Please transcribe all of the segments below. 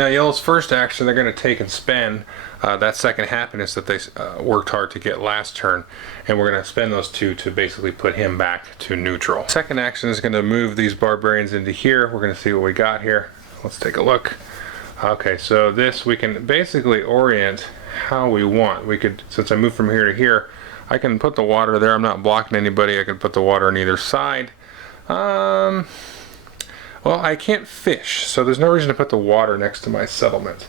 Now yellow's first action, they're going to take and spend that second happiness that they worked hard to get last turn, and we're going to spend those two to basically put him back to neutral. Second action is going to move these barbarians into here. We're going to see what we got here. Let's take a look. Okay, so this we can basically orient how we want. We could, since I moved from here to here, I can put the water there. I'm not blocking anybody. I can put the water on either side. Well, I can't fish, so there's no reason to put the water next to my settlement.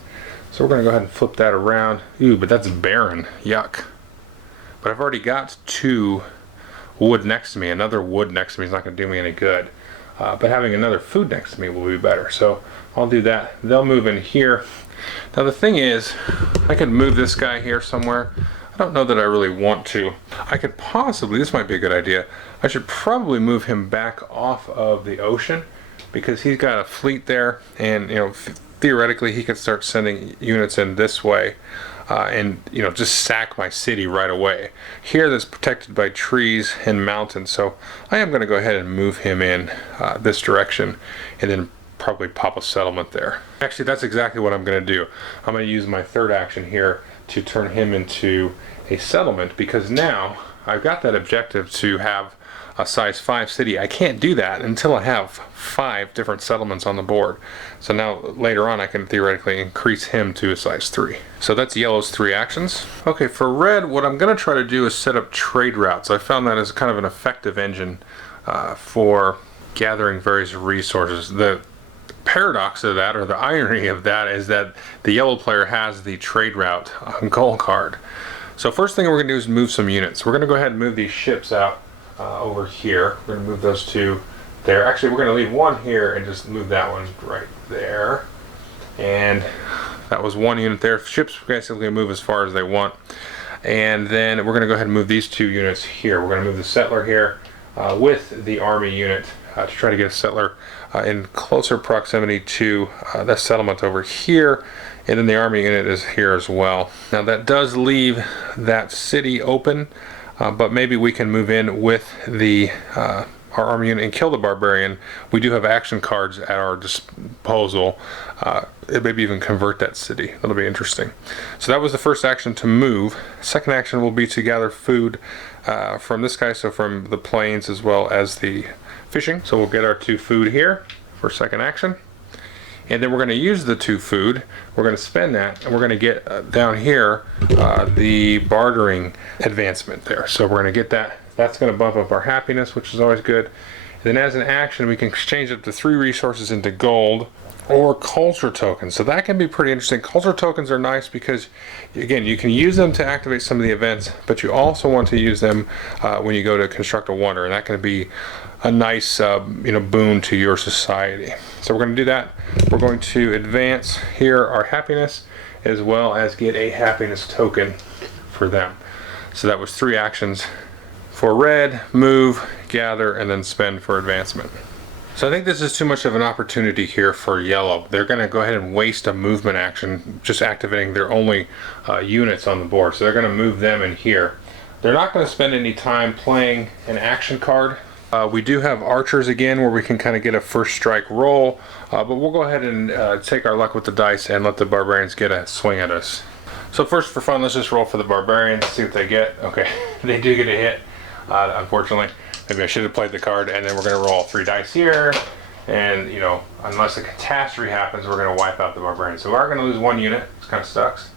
So we're going to go ahead and flip that around. Ooh, but that's barren. Yuck. But I've already got 2 wood next to me. Another wood next to me is not going to do me any good. But having another food next to me will be better. So I'll do that. They'll move in here. Now the thing is, I could move this guy here somewhere. I don't know that I really want to. I could possibly, this might be a good idea, I should probably move him back off of the ocean, because he's got a fleet there, and you know, theoretically he could start sending units in this way and you know, just sack my city right away. Here that's protected by trees and mountains, so I am going to go ahead and move him in this direction and then probably pop a settlement there. Actually, that's exactly what I'm going to do. I'm going to use my third action here to turn him into a settlement, because now I've got that objective to have a size 5 city. I can't do that until I have 5 different settlements on the board. So now later on I can theoretically increase him to a size 3. So that's yellow's 3 actions. Okay, for red, what I'm going to try to do is set up trade routes. I found that as kind of an effective engine for gathering various resources. The paradox of that, or the irony of that, is that the yellow player has the trade route goal card. So first thing we're going to do is move some units. We're going to go ahead and move these ships out over here. We're going to move those 2 there. Actually, we're going to leave 1 here and just move that one right there. And that was 1 unit there. Ships basically move as far as they want. And then we're going to go ahead and move these 2 units here. We're going to move the settler here with the army unit to try to get a settler in closer proximity to that settlement over here. And then the army unit is here as well. Now that does leave that city open. But maybe we can move in with the our army unit and kill the barbarian. We do have action cards at our disposal. Maybe even convert that city. That'll be interesting. So that was the first action, to move. Second action will be to gather food from this guy, so from the plains as well as the fishing. So we'll get our 2 food here for second action. And then we're going to use the 2 food, we're going to spend that, and we're going to get down here the bartering advancement there. So we're going to get that. That's going to bump up our happiness, which is always good. And then as an action, we can exchange up to 3 resources into gold or culture tokens. So that can be pretty interesting. Culture tokens are nice because, again, you can use them to activate some of the events, but you also want to use them when you go to construct a wonder, and that can be a nice you know, boon to your society. So we're going to do that. We're going to advance here our happiness, as well as get a happiness token for them. So that was 3 actions for red: move, gather, and then spend for advancement. So I think this is too much of an opportunity here for yellow. They're going to go ahead and waste a movement action just activating their only units on the board. So they're going to move them in here. They're not going to spend any time playing an action card. We do have archers again, where we can kind of get a first strike roll, but we'll go ahead and take our luck with the dice and let the barbarians get a swing at us. So first, for fun, let's just roll for the barbarians, see what they get. Okay, they do get a hit, unfortunately. Maybe I should have played the card. And then we're going to roll 3 dice here, and you know, unless a catastrophe happens, we're going to wipe out the barbarian. So we are going to lose 1 unit. It kind of sucks,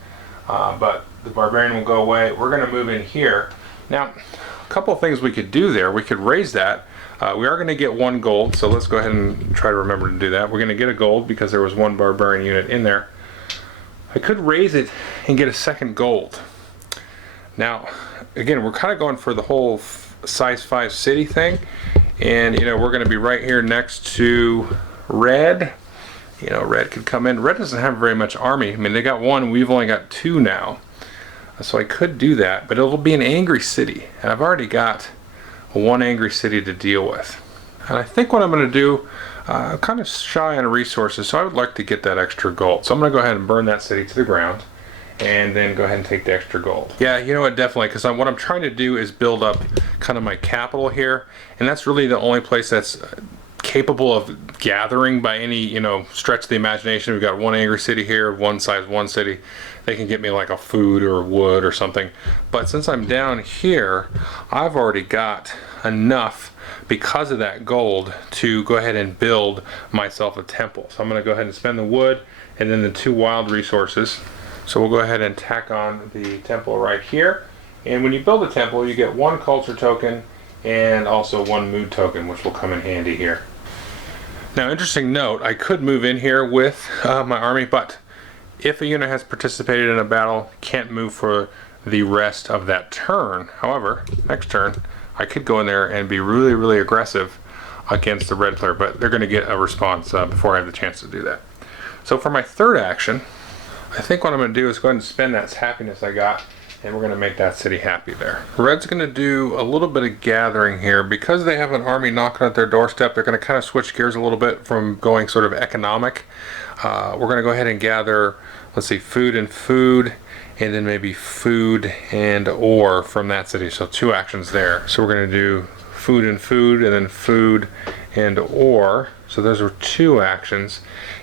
but the barbarian will go away. We're going to move in here. Now, a couple of things we could do there. We could raise that. We are going to get 1 gold, so let's go ahead and try to remember to do that. We're going to get a gold because there was 1 barbarian unit in there. I could raise it and get a 2nd gold. Now, again, we're kind of going for the whole size 5 city thing, and you know, we're going to be right here next to red. You know, red could come in. Red doesn't have very much army. I mean, they got 1, we've only got 2 now. So I could do that, but it'll be an angry city, and I've already got 1 angry city to deal with. And I think what I'm going to do, I'm kind of shy on resources, so I would like to get that extra gold. So I'm going to go ahead and burn that city to the ground, and then go ahead and take the extra gold. Yeah, you know what, definitely, because what I'm trying to do is build up kind of my capital here, and that's really the only place that's capable of gathering by any, you know, stretch of the imagination. We've got one angry city here, one size one city. They can get me like a food or wood or something. But since I'm down here, I've already got enough because of that gold to go ahead and build myself a temple. So I'm going to go ahead and spend the wood and then the 2 wild resources. So we'll go ahead and tack on the temple right here. And when you build a temple, you get 1 culture token and also 1 mood token, which will come in handy here. Now, interesting note, I could move in here with my army, but if a unit has participated in a battle, can't move for the rest of that turn. However, next turn, I could go in there and be really, really aggressive against the red player, but they're going to get a response before I have the chance to do that. So for my third action, I think what I'm going to do is go ahead and spend that happiness I got, and we're going to make that city happy there. Red's going to do a little bit of gathering here. Because they have an army knocking at their doorstep, they're going to kind of switch gears a little bit from going sort of economic. We're going to go ahead and gather, let's see, food, and then maybe food and ore from that city. So 2 actions there. So we're going to do food, and then food and ore. So those are 2 actions.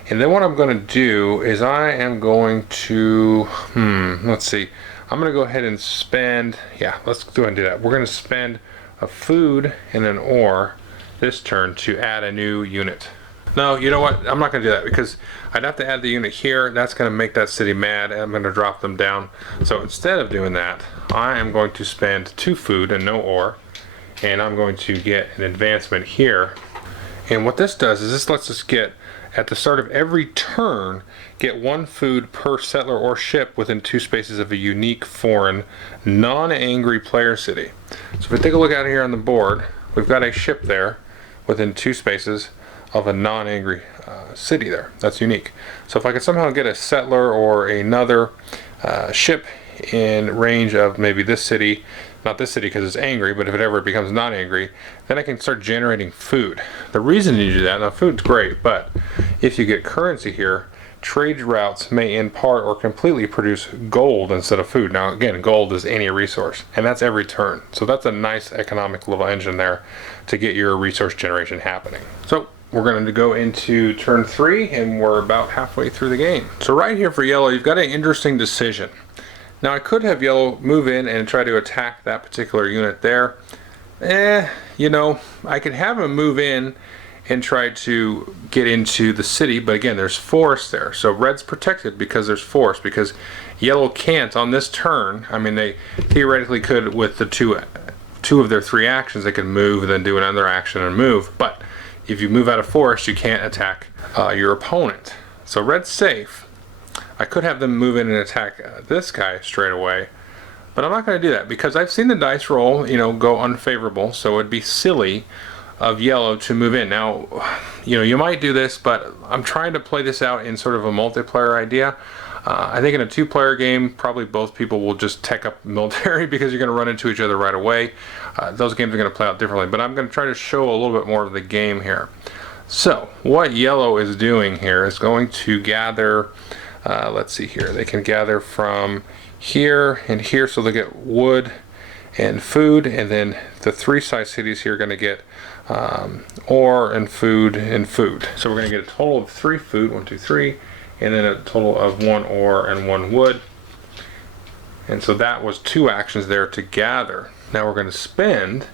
And then what I'm going to do is I am going to, let's see, I'm going to go ahead and spend, let's go ahead and do that. We're going to spend a food and an ore this turn to add a new unit. No, you know what? I'm not going to do that because I'd have to add the unit here. That's going to make that city mad, and I'm going to drop them down. So instead of doing that, I am going to spend 2 food and no ore, and I'm going to get an advancement here. And what this does is this lets us get, at the start of every turn, get 1 food per settler or ship within 2 spaces of a unique foreign, non-angry player city. So if we take a look out here on the board, we've got a ship there within 2 spaces of a non-angry city there. That's unique. So if I could somehow get a settler or another ship in range of maybe this city, not this city because it's angry, but if it ever becomes not angry, then I can start generating food. The reason you do that, now food's great, but if you get currency here, trade routes may in part or completely produce gold instead of food. Now again, gold is any resource, and that's every turn. So that's a nice economic little engine there to get your resource generation happening. So we're going to go into turn 3, and we're about halfway through the game. So right here for yellow, you've got an interesting decision. Now I could have yellow move in and try to attack that particular unit there. You know, I could have him move in and try to get into the city, but again, there's forest there. So red's protected because there's forest, because yellow can't on this turn. I mean, they theoretically could with the two of their 3 actions, they could move and then do another action and move. But if you move out of forest, you can't attack your opponent. So red's safe. I could have them move in and attack this guy straight away, but I'm not going to do that because I've seen the dice roll, you know, go unfavorable. So it'd be silly of yellow to move in. Now, you know, you might do this, but I'm trying to play this out in sort of a multiplayer idea. I think in a 2-player game, probably both people will just tech up military because you're going to run into each other right away. Those games are going to play out differently, but I'm going to try to show a little bit more of the game here. So what yellow is doing here is going to gather, let's see here, they can gather from here and here, so they get wood and food, and then the 3 size cities here are going to get ore and food and food. So we're going to get a total of 3 food, 1, 2, 3, and then a total of 1 ore and 1 wood. And so that was 2 actions there to gather. Now we're going to spend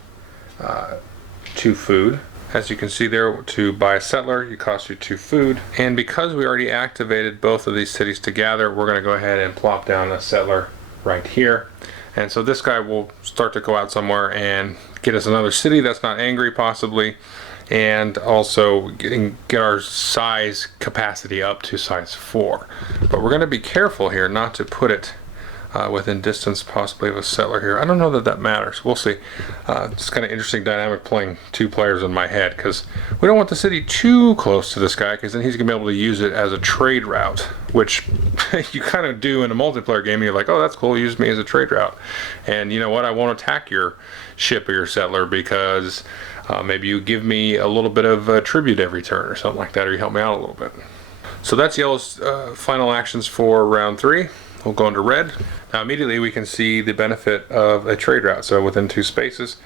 2 food. As you can see there, to buy a settler, you cost you 2 food. And because we already activated both of these cities to gather, we're going to go ahead and plop down a settler right here. And so this guy will start to go out somewhere and get us another city that's not angry possibly, and also get our size capacity up to size 4. But we're going to be careful here not to put it within distance possibly of a settler here. I don't know that that matters. We'll see. It's kind of interesting dynamic playing 2 players in my head, because we don't want the city too close to this guy, because then he's going to be able to use it as a trade route, which you kind of do in a multiplayer game. You're like, oh, that's cool, use me as a trade route. And you know what? I won't attack your ship or your settler because maybe you give me a little bit of tribute every turn or something like that, or you help me out a little bit. So that's yellow's final actions for round 3. We'll go into red. Now immediately we can see the benefit of a trade route. So within 2 spaces,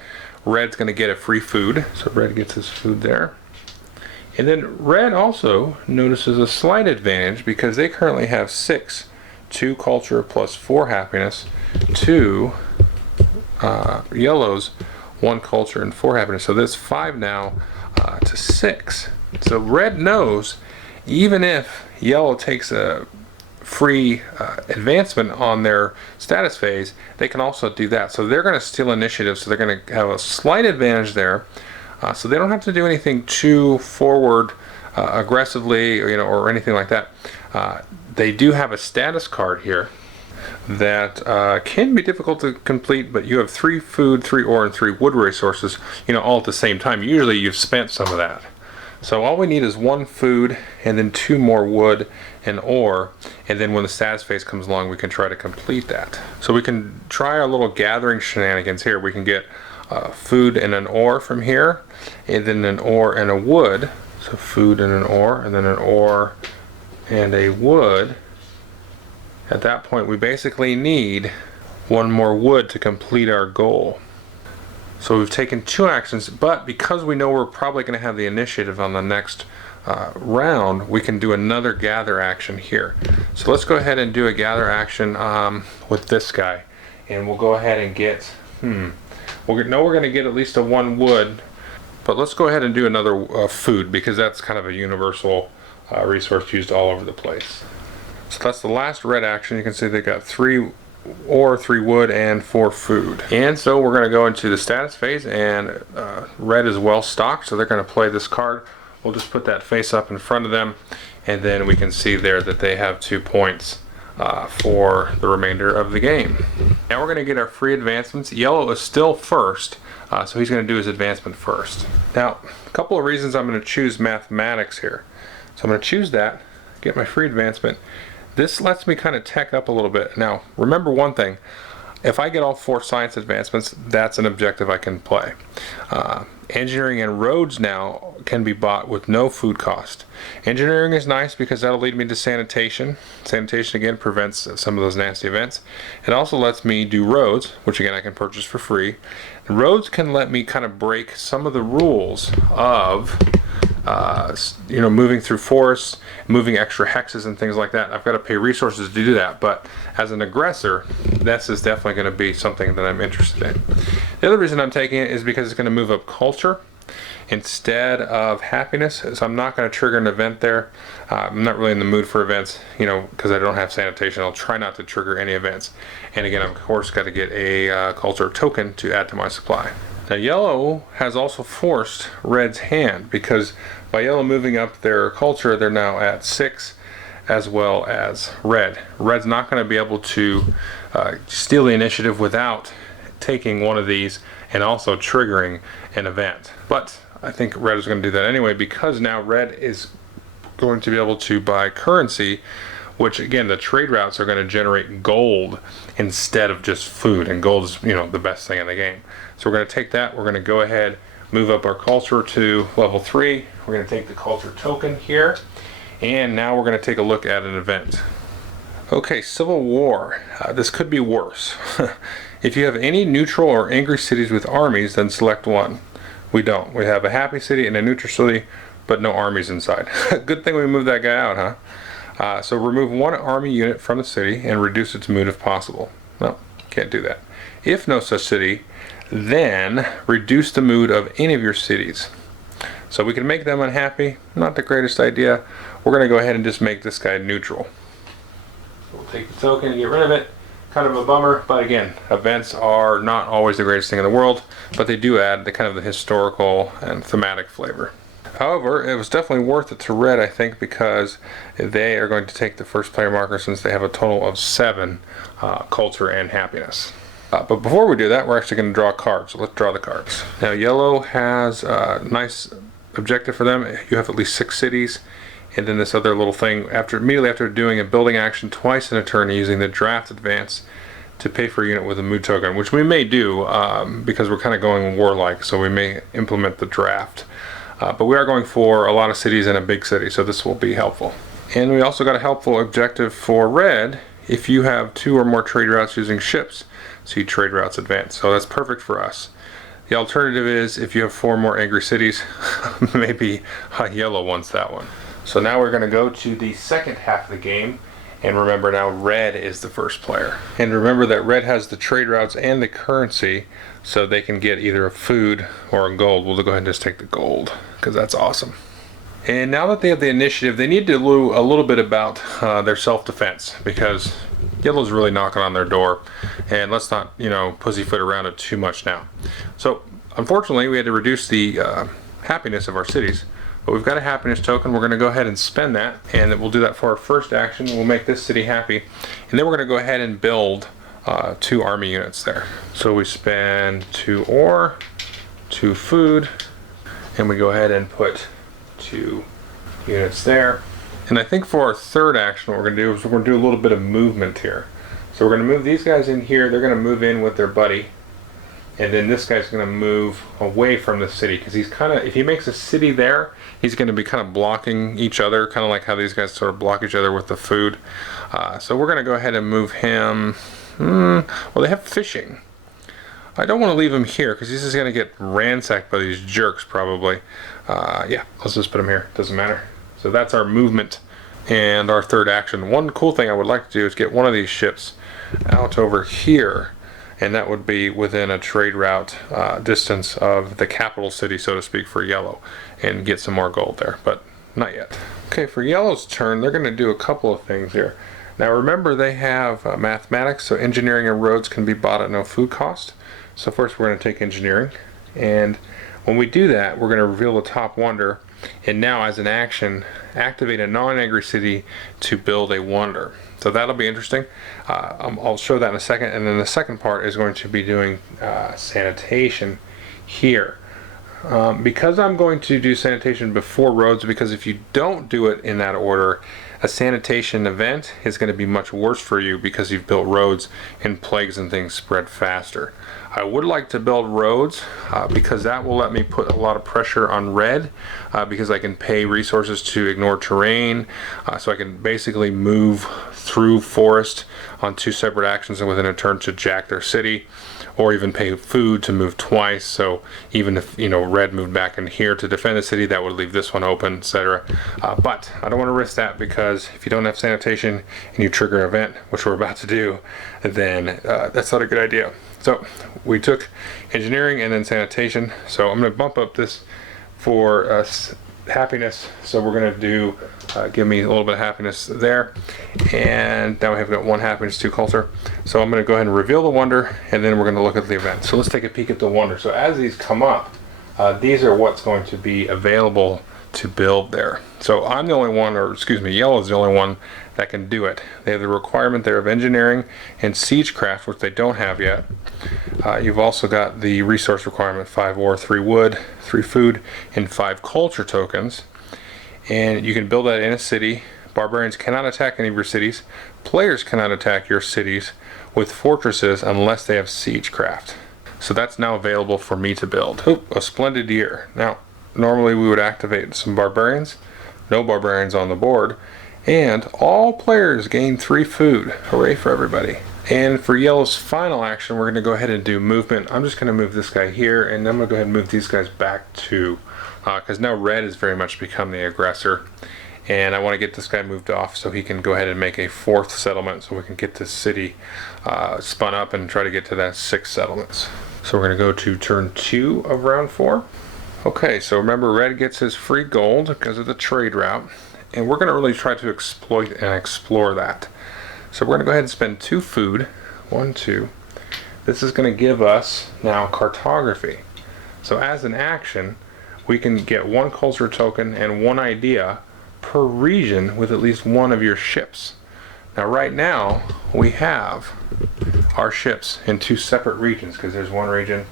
red's going to get a free food. So red gets his food there. And then red also notices a slight advantage because they currently have 6, 2 culture plus 4 happiness, to yellow's 1 culture and 4 happiness. So that's 5 now to 6. So red knows even if yellow takes a free advancement on their status phase, they can also do that. So they're going to steal initiative, so they're going to have a slight advantage there. So they don't have to do anything too forward aggressively, or anything like that. They do have a status card here that can be difficult to complete, but you have 3 food, 3 ore, and 3 wood resources, all at the same time. Usually you've spent some of that. So all we need is 1 food and then 2 more wood and ore, and then when the status phase comes along we can try to complete that. So we can try our little gathering shenanigans here. We can get food and an ore from here, and then an ore and a wood. So food and an ore, and then an ore and a wood. At that point we basically need 1 more wood to complete our goal. So we've taken 2 actions, but because we know we're probably going to have the initiative on the next round, we can do another gather action here. So let's go ahead and do a gather action with this guy, and we'll go ahead and get we're going to get at least a 1 wood, but let's go ahead and do another food, because that's kind of a universal resource used all over the place. So that's the last red action. You can see they got 3 ore, 3 wood, and 4 food. And so we're going to go into the status phase, and red is well stocked, so they're going to play this card. We'll just put that face up in front of them, and then we can see there that they have 2 points for the remainder of the game. Now we're going to get our free advancements. Yellow is still first, so he's going to do his advancement first. Now, a couple of reasons I'm going to choose mathematics here. So I'm going to choose that, get my free advancement. This lets me kind of tech up a little bit. Now, remember one thing. If I get all 4 science advancements, that's an objective I can play. Engineering and roads now can be bought with no food cost. Engineering is nice because that'll lead me to sanitation. Sanitation, again, prevents some of those nasty events. It also lets me do roads, which again I can purchase for free. And roads can let me kind of break some of the rules of moving through forests, moving extra hexes and things like that. I've got to pay resources to do that, but as an aggressor, this is definitely going to be something that I'm interested in. The other reason I'm taking it is because it's going to move up culture instead of happiness, so I'm not going to trigger an event there. I'm not really in the mood for events, because I don't have sanitation. I'll try not to trigger any events. And again, I've of course got to get a culture token to add to my supply. Now yellow has also forced red's hand, because by yellow moving up their culture, they're now at 6, as well as red. Red's not going to be able to steal the initiative without taking one of these and also triggering an event. But I think red is going to do that anyway, because now red is going to be able to buy currency, which again, the trade routes are going to generate gold instead of just food, and gold is the best thing in the game. So we're going to take that, we're going to go ahead, move up our culture to level 3. We're going to take the culture token here, and now we're going to take a look at an event. Okay, Civil War. This could be worse. If you have any neutral or angry cities with armies, then select one. We don't. We have a happy city and a neutral city, but no armies inside. Good thing we moved that guy out, huh? So remove 1 army unit from the city and reduce its mood if possible. No, can't do that. If no such city, then reduce the mood of any of your cities. So we can make them unhappy. Not the greatest idea. We're going to go ahead and just make this guy neutral. We'll take the token and get rid of it. Kind of a bummer, but again, events are not always the greatest thing in the world, but they do add the kind of the historical and thematic flavor. However, it was definitely worth it to red, I think, because they are going to take the first player marker, since they have a total of 7 culture and happiness. But before we do that, we're actually going to draw cards. So let's draw the cards. Now yellow has a nice objective for them. You have at least 6 cities. And then this other little thing, immediately after doing a building action twice in a turn, using the draft advance to pay for a unit with a mood token, which we may do because we're kind of going warlike, so we may implement the draft. But we are going for a lot of cities and a big city, so this will be helpful. And we also got a helpful objective for red if you have 2 or more trade routes using ships. See trade routes advance, so that's perfect for us. The alternative is if you have 4 more angry cities, maybe yellow wants that one. So now we're going to go to the second half of the game. And remember now red is the first player. And remember that red has the trade routes and the currency, so they can get either a food or a gold. We'll go ahead and just take the gold, because that's awesome. And now that they have the initiative, they need to do a little bit about their self-defense, because yellow's really knocking on their door. And let's not, pussyfoot around it too much now. So unfortunately, we had to reduce the happiness of our cities. But we've got a happiness token. We're going to go ahead and spend that, and we'll do that for our first action. We'll make this city happy, and then we're going to go ahead and build 2 army units there. So we spend 2 ore, 2 food, and we go ahead and put 2 units there. And I think for our third action, what we're going to do is we're going to do a little bit of movement here. So we're going to move these guys in here. They're going to move in with their buddy. And then this guy's going to move away from the city, because he's kind of, if he makes a city there, he's going to be kind of blocking each other, kind of like how these guys sort of block each other with the food. So we're going to go ahead and move him. Well, they have fishing. I don't want to leave him here, because he's just going to get ransacked by these jerks probably. Yeah, let's just put him here. Doesn't matter. So that's our movement and our third action. One cool thing I would like to do is get one of these ships out over here. And that would be within a trade route distance of the capital city, so to speak, for yellow, and get some more gold there, but not yet. Okay, for yellow's turn, they're going to do a couple of things here. Now remember, they have mathematics, so engineering and roads can be bought at no food cost. So first we're going to take engineering, and when we do that, we're going to reveal the top wonder, and now as an action, activate a non-angry city to build a wonder. So that'll be interesting. I'll show that in a second. And then the second part is going to be doing sanitation here. Because I'm going to do sanitation before roads, because if you don't do it in that order, a sanitation event is going to be much worse for you, because you've built roads and plagues and things spread faster. I would like to build roads because that will let me put a lot of pressure on red, because I can pay resources to ignore terrain, so I can basically move through forest on 2 separate actions and within a turn to jack their city, or even pay food to move twice. So even if red moved back in here to defend the city, that would leave this one open, etc. But I don't want to risk that, because if you don't have sanitation and you trigger an event, which we're about to do, then that's not a good idea. So we took engineering and then sanitation. So I'm going to bump up this for happiness. So we're going to do give me a little bit of happiness there, and now we have got 1 happiness, 2 culture. So I'm going to go ahead and reveal the wonder, and then we're going to look at the event. So let's take a peek at the wonder. So as these come up, these are what's going to be available to build there. So I'm the only one, or excuse me, yellow is the only one that can do it. They have the requirement there of engineering and siegecraft, which they don't have yet. You've also got the resource requirement: 5 ore, 3 wood, 3 food, and 5 culture tokens. And you can build that in a city. Barbarians cannot attack any of your cities. Players cannot attack your cities with fortresses unless they have siegecraft. So that's now available for me to build. Oop, a splendid year. Now, normally we would activate some barbarians. No barbarians on the board. And all players gain 3 food. Hooray for everybody. And for yellow's final action, we're going to go ahead and do movement. I'm just going to move this guy here, and I'm going to go ahead and move these guys back to, because now red has very much become the aggressor. And I want to get this guy moved off so he can go ahead and make a 4th settlement, so we can get this city spun up and try to get to that 6 settlements. So we're going to go to turn 2 of round 4. Okay, so remember, red gets his free gold because of the trade route, and we're going to really try to exploit and explore that. So we're going to go ahead and spend 2 food. 1, 2. This is going to give us now cartography. So as an action, we can get 1 culture token and 1 idea per region with at least 1 of your ships. Now right now we have our ships in 2 separate regions, because there's 1 region,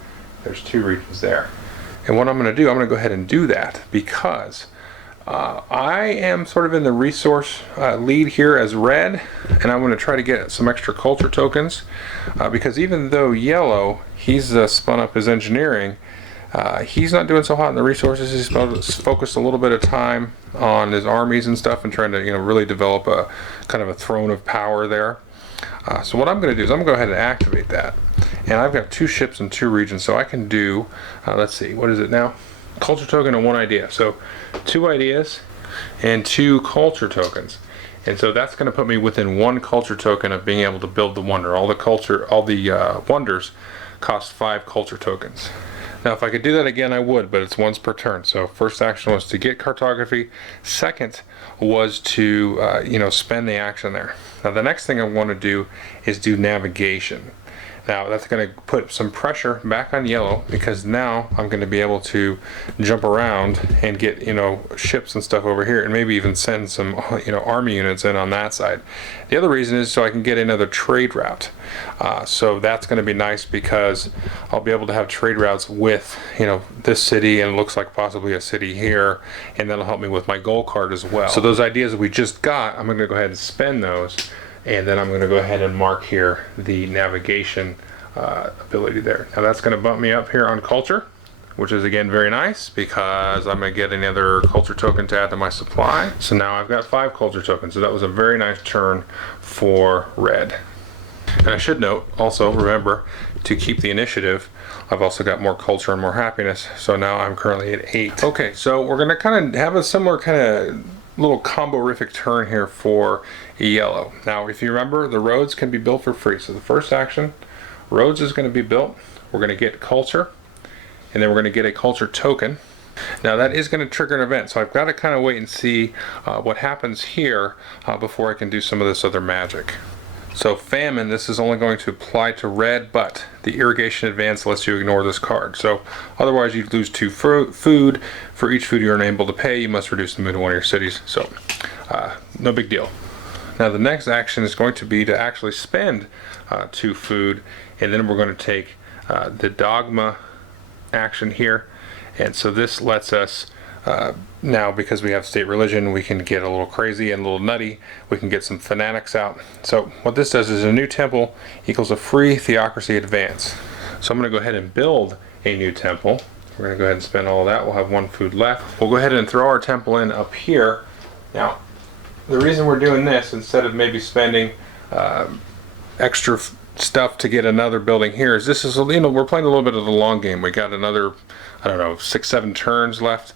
there's 2 regions there. And what I'm going to do, I'm going to go ahead and do that because I am sort of in the resource lead here as red, and I'm going to try to get some extra culture tokens because even though yellow, he's spun up his engineering, he's not doing so hot in the resources. He's focused a little bit of time on his armies and stuff and trying to really develop a kind of a throne of power there. So what I'm going to do is I'm going to go ahead and activate that. And I've got 2 ships and 2 regions, so I can do, let's see, what is it now? Culture token and 1 idea. So 2 ideas and 2 culture tokens. And so that's going to put me within 1 culture token of being able to build the wonder. All the wonders cost 5 culture tokens. Now if I could do that again I would, but it's once per turn. So first action was to get cartography. Second was to spend the action there. Now the next thing I want to do is do navigation. Now that's going to put some pressure back on yellow, because now I'm going to be able to jump around and get ships and stuff over here, and maybe even send some army units in on that side. The other reason is so I can get another trade route. So that's going to be nice, because I'll be able to have trade routes with this city, and it looks like possibly a city here, and that'll help me with my goal card as well. So those ideas that we just got, I'm going to go ahead and spend those. And then I'm going to go ahead and mark here the navigation ability there. Now that's going to bump me up here on culture, which is again very nice, because I'm going to get another culture token to add to my supply. So now I've got 5 culture tokens. So that was a very nice turn for red. And I should note also, remember to keep the initiative, I've also got more culture and more happiness. So now I'm currently at 8. Okay, so we're going to kind of have a similar kind of little combo-rific turn here for yellow. Now if you remember, the roads can be built for free. So the first action, roads is going to be built. We're going to get culture, and then we're going to get a culture token. Now that is going to trigger an event, so I've got to kind of wait and see what happens here before I can do some of this other magic. So famine, this is only going to apply to red, but the irrigation advance lets you ignore this card. So otherwise you lose 2 food. For each food you're unable to pay, you must reduce the mood of one of your cities. So no big deal. Now the next action is going to be to actually spend 2 food, and then we're going to take the dogma action here. And so this lets us now, because we have state religion, we can get a little crazy and a little nutty. We can get some fanatics out. So what this does is a new temple equals a free theocracy advance. So I'm going to go ahead and build a new temple. We're going to go ahead and spend all of that. We'll have 1 food left. We'll go ahead and throw our temple in up here. Now the reason we're doing this, instead of maybe spending extra stuff to get another building here, is this is, we're playing a little bit of the long game. We got another, I don't know, 6-7 turns left.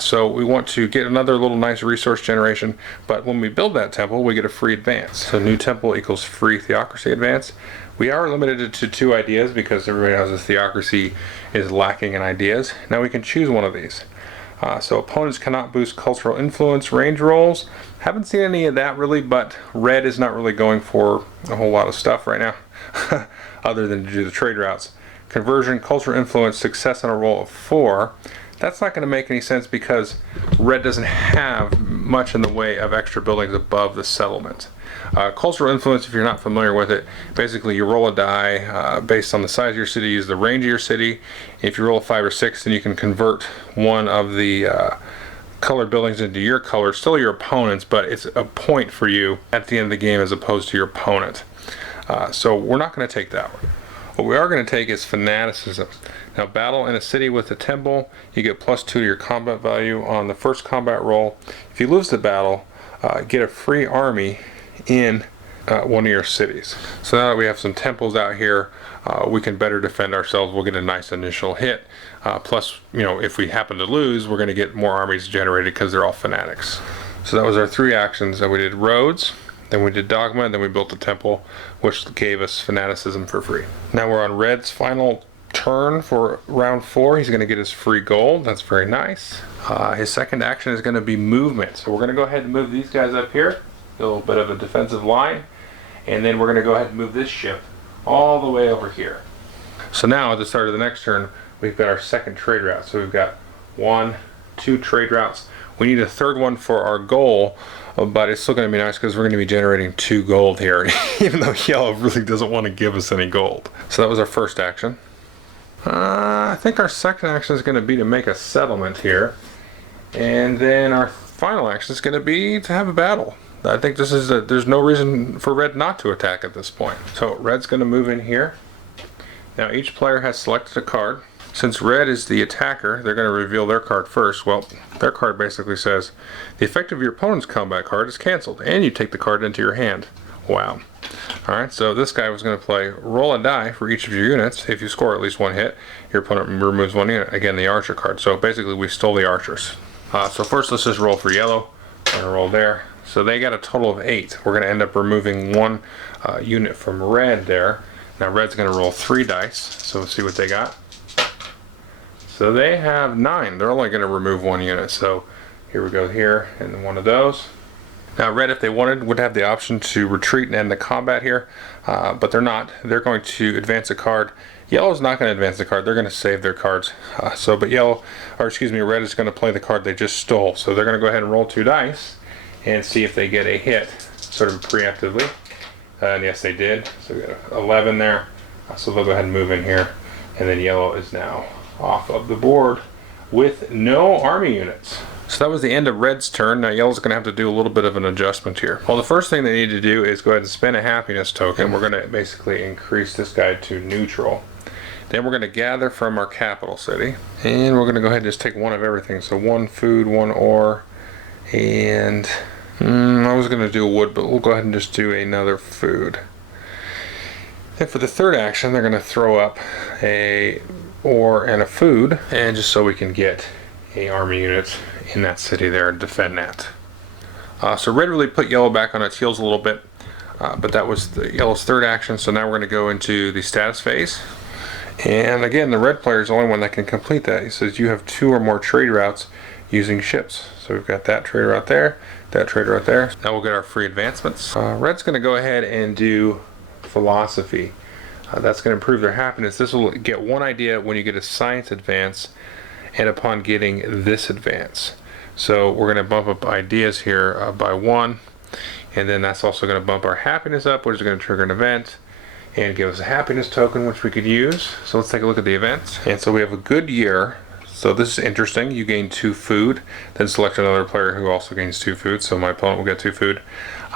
So we want to get another little nice resource generation, but when we build that temple we get a free advance. So new temple equals free theocracy advance. We are limited to 2 ideas because everybody knows this theocracy is lacking in ideas. Now we can choose one of these. So opponents cannot boost cultural influence range rolls. Haven't seen any of that really, but red is not really going for a whole lot of stuff right now other than to do the trade routes. Conversion, cultural influence, success on a roll of 4. That's not going to make any sense because red doesn't have much in the way of extra buildings above the settlement. Cultural influence, if you're not familiar with it, basically you roll a die based on the size of your city, use the range of your city. If you roll a 5 or 6, then you can convert one of the colored buildings into your color. Still your opponent's, but it's a point for you at the end of the game as opposed to your opponent. So we're not going to take that one. What we are going to take is fanaticism. Now battle in a city with a temple, you get +2 to your combat value on the first combat roll. If you lose the battle, get a free army in one of your cities. So now that we have some temples out here, we can better defend ourselves. We'll get a nice initial hit. Plus, if we happen to lose, we're going to get more armies generated because they're all fanatics. So that was our 3 actions. We did roads, then we did dogma, and then we built the temple, which gave us fanaticism for free. Now we're on red's final turn for round 4. He's going to get his free gold. That's very nice. His second action is going to be movement. So we're going to go ahead and move these guys up here, a little bit of a defensive line, and then we're going to go ahead and move this ship all the way over here. So now at the start of the next turn, we've got our second trade route. So we've got 1, 2 trade routes. We need a third one for our goal, but it's still going to be nice because we're going to be generating 2 gold here, even though yellow really doesn't want to give us any gold. So that was our first action. I think our second action is going to be to make a settlement here, and then our final action is going to be to have a battle. I think this is there's no reason for red not to attack at this point. So red's going to move in here. Now each player has selected a card. Since red is the attacker, they're going to reveal their card first. Well, their card basically says, the effect of your opponent's combat card is cancelled, and you take the card into your hand. Wow. Alright, so this guy was going to play roll a die for each of your units. If you score at least one hit, your opponent removes one unit. Again, the archer card. So basically we stole the archers. So first let's just roll for yellow. I'm going to roll there. So they got a total of 8. We're going to end up removing one unit from red there. Now red's going to roll 3 dice. So let's see what they got. So they have 9. They're only going to remove 1 unit. So here we go here, and one of those. Now red, if they wanted, would have the option to retreat and end the combat here, but they're not. They're going to advance a card. Yellow's not going to advance the card. They're going to save their cards. But red is going to play the card they just stole. So they're going to go ahead and roll 2 dice and see if they get a hit, sort of preemptively. And yes, they did. So we got 11 there. So they'll go ahead and move in here, and then yellow is now off of the board with no army units. So that was the end of red's turn. Now yellow's going to have to do a little bit of an adjustment here. Well, the first thing they need to do is go ahead and spend a happiness token. We're going to basically increase this guy to neutral. Then we're going to gather from our capital city, and we're going to go ahead and just take one of everything. So 1 food, 1 ore, and I was going to do a wood, but we'll go ahead and just do another food. Then for the third action, they're going to throw up a ore and a food, and just so we can get a army unit in that city there and defend that. So red really put yellow back on its heels a little bit, but that was the yellow's third action. So now we're going to go into the status phase, and again the red player is the only one that can complete that. He says you have 2 or more trade routes using ships. So we've got that trade route there, that trade route there. Now we'll get our free advancements. Red's going to go ahead and do philosophy. That's going to improve their happiness. This will get 1 idea when you get a science advance and upon getting this advance. So we're going to bump up ideas here by 1, and then that's also going to bump our happiness up, which is going to trigger an event and give us a happiness token which we could use. So let's take a look at the events. And so we have a good year. So this is interesting. You gain 2 food, then select another player who also gains 2 food. So my opponent will get 2 food.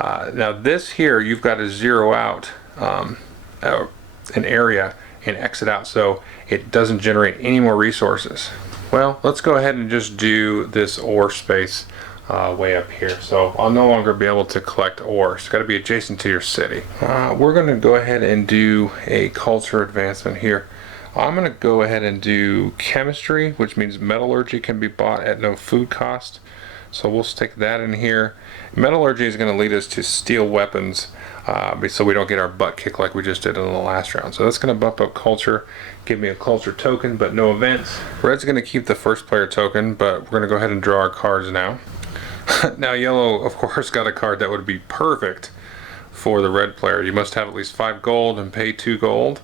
Now this here, you've got to zero out an area and exit out so it doesn't generate any more resources. Well, let's go ahead and just do this ore space way up here. So I'll no longer be able to collect ore. It's got to be adjacent to your city. We're going to go ahead and do a culture advancement here. I'm going to go ahead and do chemistry, which means metallurgy can be bought at no food cost. So we'll stick that in here. Metallurgy is going to lead us to steel weapons, so we don't get our butt kicked like we just did in the last round. So that's going to bump up culture, give me a culture token, but no events. Red's going to keep the first player token, but we're going to go ahead and draw our cards now. Now yellow, of course, got a card that would be perfect for the red player. You must have at least 5 gold and pay 2 gold,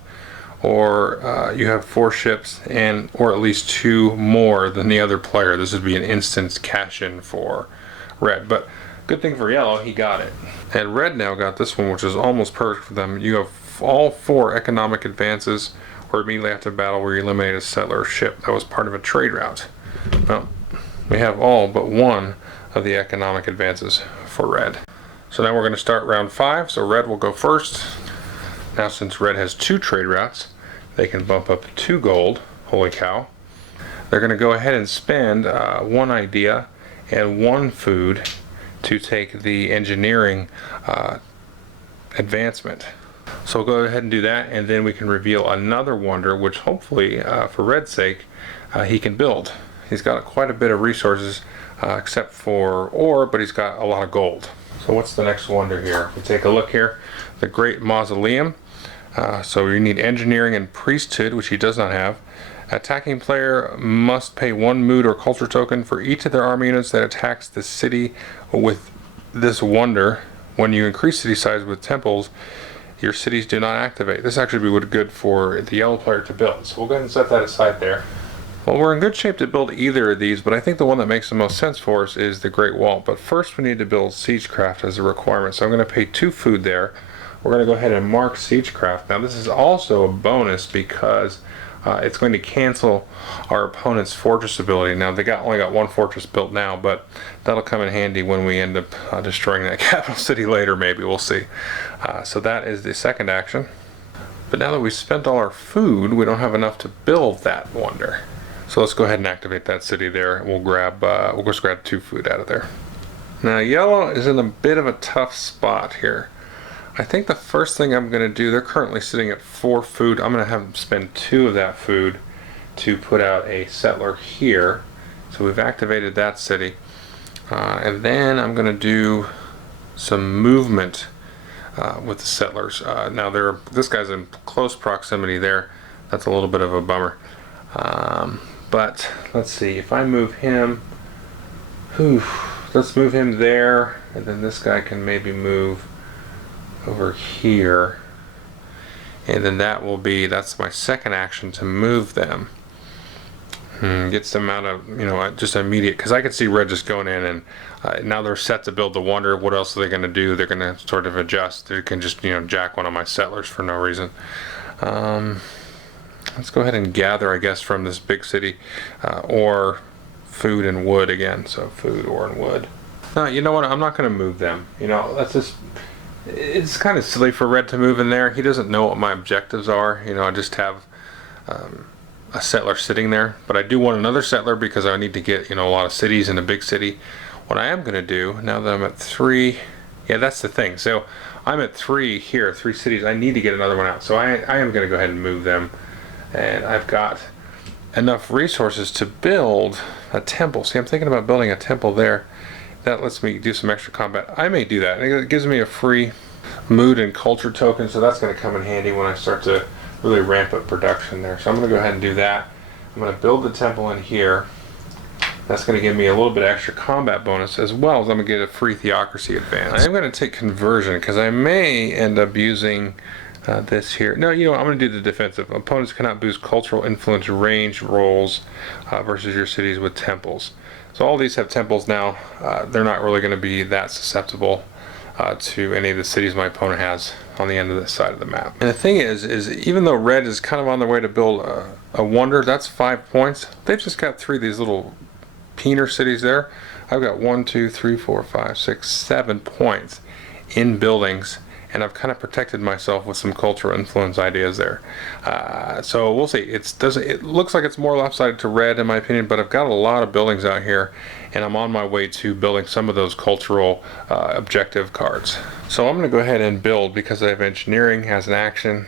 or you have 4 ships and or at least 2 more than the other player. This would be an instant cash in for red, but good thing for yellow, he got it. And red now got this one, which is almost perfect for them. You have all 4 economic advances or immediately after battle where you eliminate a settler ship that was part of a trade route. Well, we have all but 1 of the economic advances for red. So now we're going to start round 5. So red will go first. Now since red has 2 trade routes, they can bump up 2 gold. Holy cow. They're going to go ahead and spend 1 idea and 1 food to take the engineering advancement. So we'll go ahead and do that, and then we can reveal another wonder, which hopefully, for red's sake, he can build. He's got quite a bit of resources, except for ore, but he's got a lot of gold. So what's the next wonder here? We take a look here. The Great Mausoleum. So you need engineering and priesthood, which he does not have. Attacking player must pay 1 mood or culture token for each of their army units that attacks the city with this wonder. When you increase city size with temples, your cities do not activate. This actually would be good for the yellow player to build. So we'll go ahead and set that aside there. Well, we're in good shape to build either of these, but I think the one that makes the most sense for us is the Great Wall. But first we need to build Siegecraft as a requirement. So I'm going to pay 2 food there. We're going to go ahead and mark Siegecraft. Now this is also a bonus because it's going to cancel our opponent's fortress ability. Now they only got 1 fortress built now, but that'll come in handy when we end up destroying that capital city later, maybe. We'll see. So that is the second action. But now that we've spent all our food, we don't have enough to build that wonder. So let's go ahead and activate that city there. We'll just grab 2 food out of there. Now yellow is in a bit of a tough spot here. I think the first thing I'm going to do, they're currently sitting at 4 food. I'm going to have them spend 2 of that food to put out a settler here. So we've activated that city. And then I'm going to do some movement with the settlers. Now this guy's in close proximity there. That's a little bit of a bummer. But let's see, if I move him, let's move him there, and then this guy can maybe move over here, and then that's my second action to move them. Gets them out of, just immediate, because I could see red just going in, and now they're set to build the wonder. What else are they going to do? They're going to sort of adjust. They can just, jack one of my settlers for no reason. Let's go ahead and gather, I guess, from this big city, or food and wood again. So food, ore, and wood. No, you know what? I'm not going to move them. That's just, it's kind of silly for red to move in there. He doesn't know what my objectives are. I just have a settler sitting there, but I do want another settler because I need to get a lot of cities in a big city. What I am going to do now that I'm at 3, yeah, that's the thing. So I'm at 3 here, 3 cities. I need to get another one out, so I am going to go ahead and move them, and I've got enough resources to build a temple. See, I'm thinking about building a temple there. That lets me do some extra combat. I may do that. It gives me a free mood and culture token, so that's going to come in handy when I start to really ramp up production there. So I'm going to go ahead and do that. I'm going to build the temple in here. That's going to give me a little bit extra combat bonus, as well as I'm going to get a free theocracy advance. I'm going to take conversion because I may end up using this here. No, I'm going to do the defensive. Opponents cannot boost cultural influence range rolls versus your cities with temples. So all these have temples now. They're not really going to be that susceptible to any of the cities my opponent has on the end of this side of the map. And the thing is even though red is kind of on their way to build a wonder, that's 5 points. They've just got 3 of these little peener cities there. I've got 1, 2, 3, 4, 5, 6, 7 points in buildings, and I've kind of protected myself with some cultural influence ideas there. So we'll see. It looks like it's more lopsided to red in my opinion, but I've got a lot of buildings out here, and I'm on my way to building some of those cultural objective cards. So I'm going to go ahead and build, because I have engineering as an action.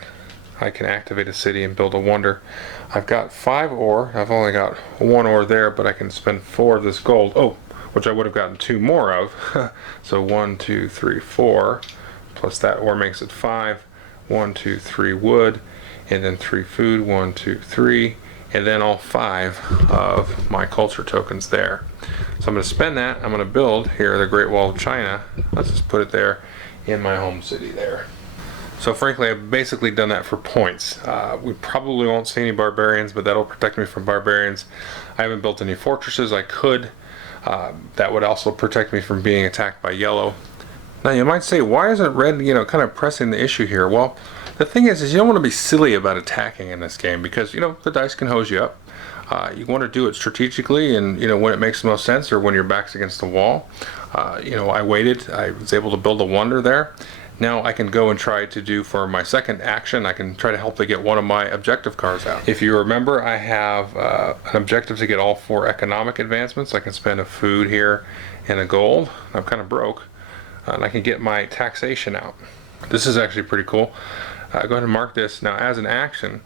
I can activate a city and build a wonder. I've got 5 ore. I've only got 1 ore there, but I can spend 4 of this gold. Oh, which I would have gotten 2 more of. So 1, 2, 3, 4. Plus that ore makes it 5. 1, 2, 3 wood, and then 3 food. 1, 2, 3, and then all 5 of my culture tokens there. So I'm going to spend that. I'm going to build here the Great Wall of China. Let's just put it there in my home city there. So frankly, I've basically done that for points. We probably won't see any barbarians, but that'll protect me from barbarians. I haven't built any fortresses. I could. That would also protect me from being attacked by yellow. Now you might say, why isn't red, kind of pressing the issue here? Well, the thing is you don't want to be silly about attacking in this game, because the dice can hose you up. You want to do it strategically, and when it makes the most sense, or when your back's against the wall. I waited. I was able to build a wonder there. Now I can go and try to do, for my second action, I can try to help to get one of my objective cards out. If you remember, I have an objective to get all 4 economic advancements. I can spend a food here and a gold. I'm kind of broke. And I can get my taxation out. This is actually pretty cool. Go ahead and mark this. Now as an action,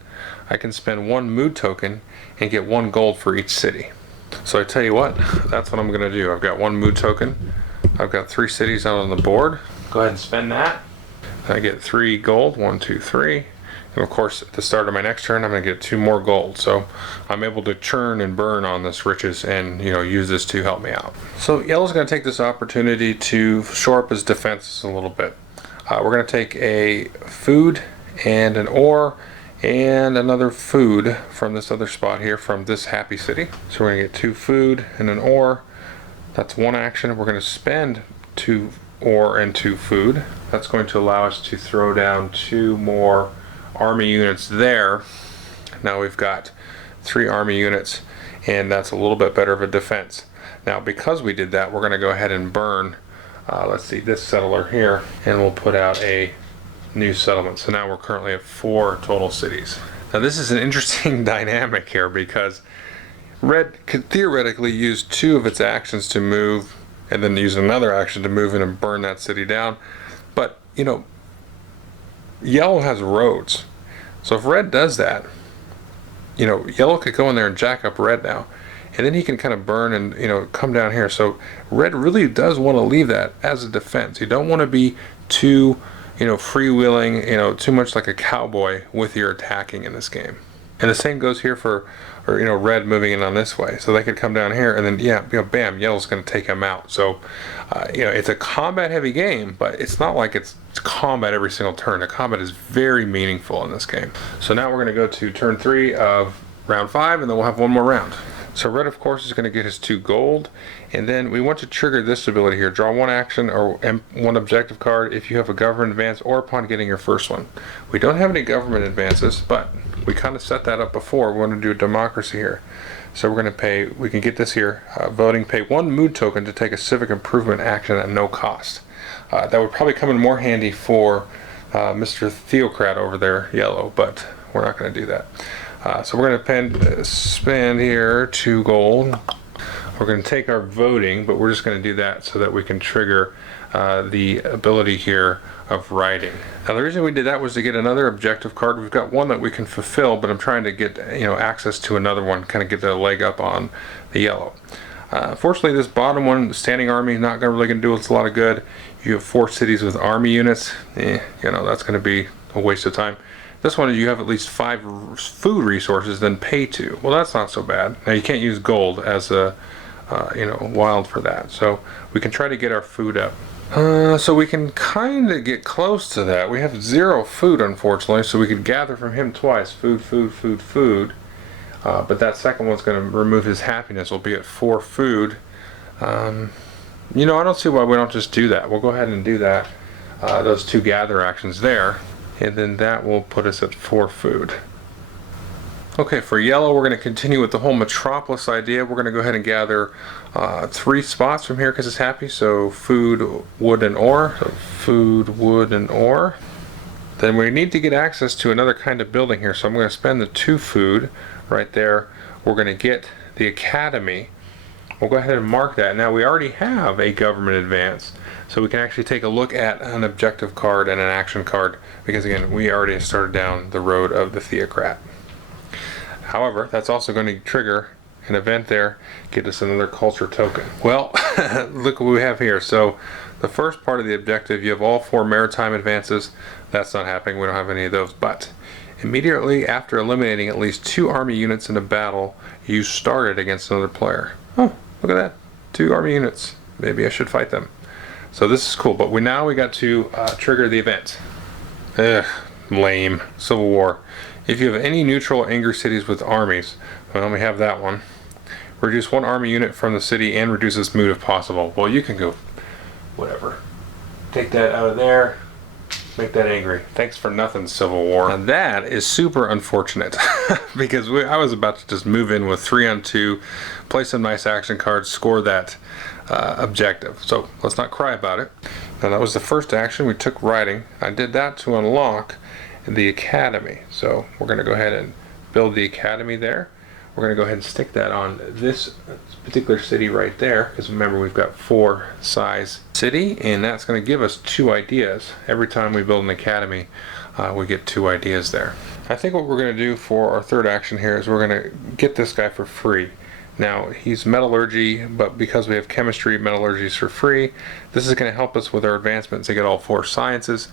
I can spend 1 mood token and get 1 gold for each city. So I tell you what, that's what I'm going to do. I've got 1 mood token. I've got 3 cities out on the board. Go ahead and spend that. I get 3 gold, 1, 2, 3. And of course, at the start of my next turn, I'm going to get 2 more gold. So I'm able to churn and burn on this riches and, use this to help me out. So yellow's going to take this opportunity to shore up his defenses a little bit. We're going to take a food and an ore and another food from this other spot here, from this happy city. So we're going to get 2 food and an ore. That's 1 action. We're going to spend 2 ore and 2 food. That's going to allow us to throw down 2 more army units there. Now we've got 3 army units, and that's a little bit better of a defense. Now because we did that, we're going to go ahead and burn let's see, this settler here, and we'll put out a new settlement. So now we're currently at 4 total cities. Now this is an interesting dynamic here, because red could theoretically use 2 of its actions to move, and then use another action to move in and burn that city down. But yellow has roads. So if red does that, yellow could go in there and jack up red now. And then he can kind of burn and, come down here. So red really does want to leave that as a defense. You don't want to be too, freewheeling, too much like a cowboy with your attacking in this game. And the same goes here for, red moving in on this way. So they could come down here and then, bam, yellow's going to take him out. So, it's a combat heavy game, but it's not like it's combat every single turn. The combat is very meaningful in this game. So now we're going to go to turn 3 of round 5, and then we'll have one more round. So red, of course, is going to get his 2 gold, and then we want to trigger this ability here. Draw 1 action or 1 objective card if you have a government advance or upon getting your first one. We don't have any government advances, but we kind of set that up before. We want to do a democracy here. So we're going to we can get this here, voting, pay 1 mood token to take a civic improvement action at no cost. That would probably come in more handy for Mr. Theocrat over there, yellow, but we're not going to do that. So we're going to spend here 2 gold. We're going to take our voting, but we're just going to do that so that we can trigger the ability here of writing. Now the reason we did that was to get another objective card. We've got one that we can fulfill, but I'm trying to get access to another one, kind of get the leg up on the yellow. Fortunately, this bottom one, the standing army, not really going to do us a lot of good. You have 4 cities with army units. That's going to be a waste of time. This one, you have at least 5 food resources, then pay 2. Well, that's not so bad. Now you can't use gold as a wild for that. So we can try to get our food up. So we can kind of get close to that. We have 0 food, unfortunately, so we could gather from him twice. Food, food, food, food. But that second one's going to remove his happiness. We'll be at 4 food. I don't see why we don't just do that. We'll go ahead and do that. Those 2 gather actions there. And then that will put us at 4 food. Okay, for yellow, we're going to continue with the whole metropolis idea. We're going to go ahead and gather 3 spots from here because it's happy. So food, wood, and ore. So food, wood, and ore. Then we need to get access to another kind of building here. So I'm going to spend the 2 food right there. We're going to get the academy. We'll go ahead and mark that. Now we already have a government advance, so we can actually take a look at an objective card and an action card, because again, we already started down the road of the Theocrat. However, that's also going to trigger an event there, get us another culture token. Well, look what we have here. So the first part of the objective, you have all 4 maritime advances. That's not happening. We don't have any of those, but immediately after eliminating at least 2 army units in a battle, you started against another player. Oh, look at that. 2 army units. Maybe I should fight them. So this is cool, but we got to trigger the event. Lame. Civil War. If you have any neutral or angry cities with armies, well, we have that one. Reduce 1 army unit from the city and reduce its mood if possible. Well, you can go whatever. Take that out of there. Make that angry. Thanks for nothing, Civil War. Now that is super unfortunate because I was about to just move in with 3 on 2, play some nice action cards, score that objective. So let's not cry about it. Now that was the first action. We took writing. I did that to unlock the academy. So we're going to go ahead and build the academy there. We're going to go ahead and stick that on this particular city right there, because remember we've got 4 size city, and that's going to give us 2 ideas. Every time we build an academy, we get 2 ideas there. I think what we're going to do for our third action here is we're going to get this guy for free. Now he's metallurgy, but because we have chemistry, metallurgy is for free. This is going to help us with our advancement to get all 4 sciences.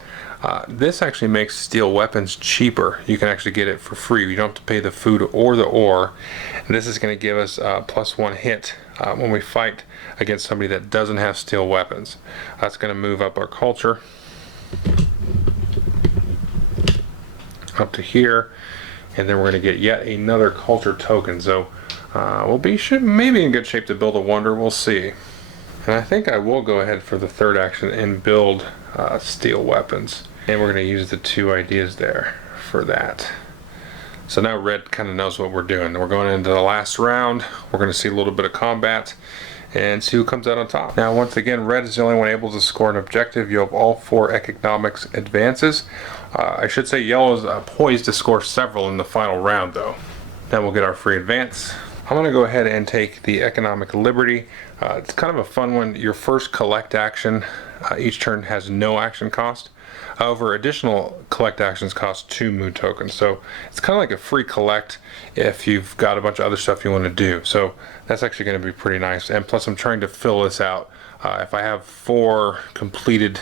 This actually makes steel weapons cheaper. You can actually get it for free. You don't have to pay the food or the ore. And this is going to give us +1 hit when we fight against somebody that doesn't have steel weapons. That's going to move up our culture up to here, and then we're going to get yet another culture token. So we'll be maybe in good shape to build a wonder. We'll see. And I think I will go ahead for the third action and build steel weapons. And we're going to use the 2 ideas there for that. So now red kind of knows what we're doing. We're going into the last round. We're going to see a little bit of combat and see who comes out on top. Now once again, red is the only one able to score an objective. You have all 4 economics advances. I should say yellow is poised to score several in the final round though. Then we'll get our free advance. I'm going to go ahead and take the economic liberty. It's kind of a fun one. Your first collect action each turn has no action cost. However, additional collect actions cost 2 mood tokens, so it's kind of like a free collect if you've got a bunch of other stuff you want to do. So that's actually going to be pretty nice. And plus, I'm trying to fill this out. If I have 4 completed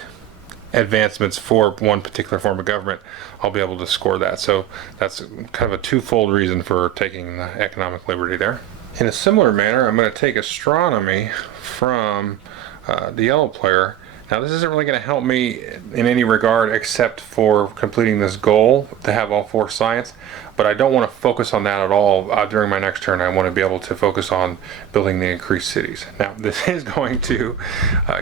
advancements for one particular form of government, I'll be able to score that. So that's kind of a twofold reason for taking the economic liberty there. In a similar manner, I'm going to take astronomy from the yellow player. Now this isn't really going to help me in any regard except for completing this goal to have all 4 science, but I don't want to focus on that at all during my next turn. I want to be able to focus on building the increased cities. Now this is going to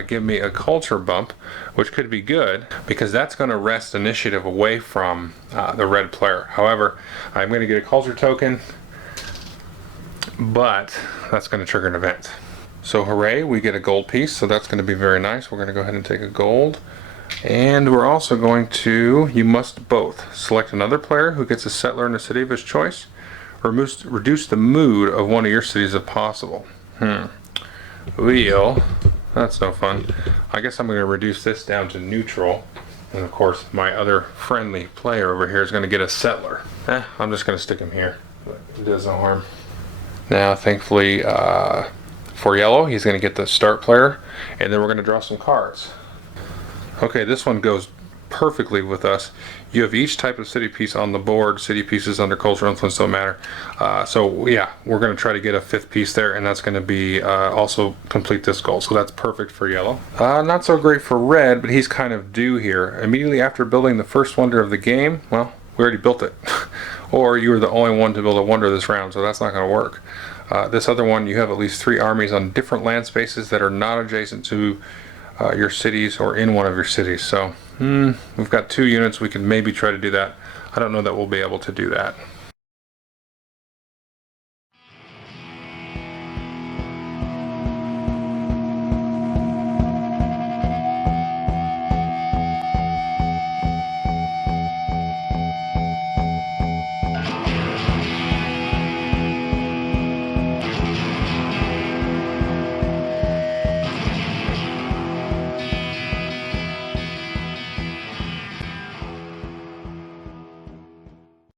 give me a culture bump, which could be good because that's going to wrest initiative away from the red player. However, I'm going to get a culture token, but that's going to trigger an event. So hooray, we get a gold piece, so that's going to be very nice. We're going to go ahead and take a gold. And we're also going to, you must both select another player who gets a settler in a city of his choice, or reduce the mood of one of your cities if possible. Well, that's no fun. I guess I'm going to reduce this down to neutral. And of course, my other friendly player over here is going to get a settler. I'm just going to stick him here. But it does no harm. Now, thankfully, for yellow, he's going to get the start player, and then we're going to draw some cards. Okay, this one goes perfectly with us. You have each type of city piece on the board. City pieces under cultural influence don't matter. So yeah, we're going to try to get a 5th piece there, and that's going to be also complete this goal. So that's perfect for yellow. Not so great for red, but he's kind of due here. Immediately after building the first wonder of the game, well, we already built it. Or you were the only one to build a wonder this round, so that's not going to work. This other one, you have at least 3 armies on different land spaces that are not adjacent to your cities or in one of your cities. So we've got 2 units. We can maybe try to do that. I don't know that we'll be able to do that.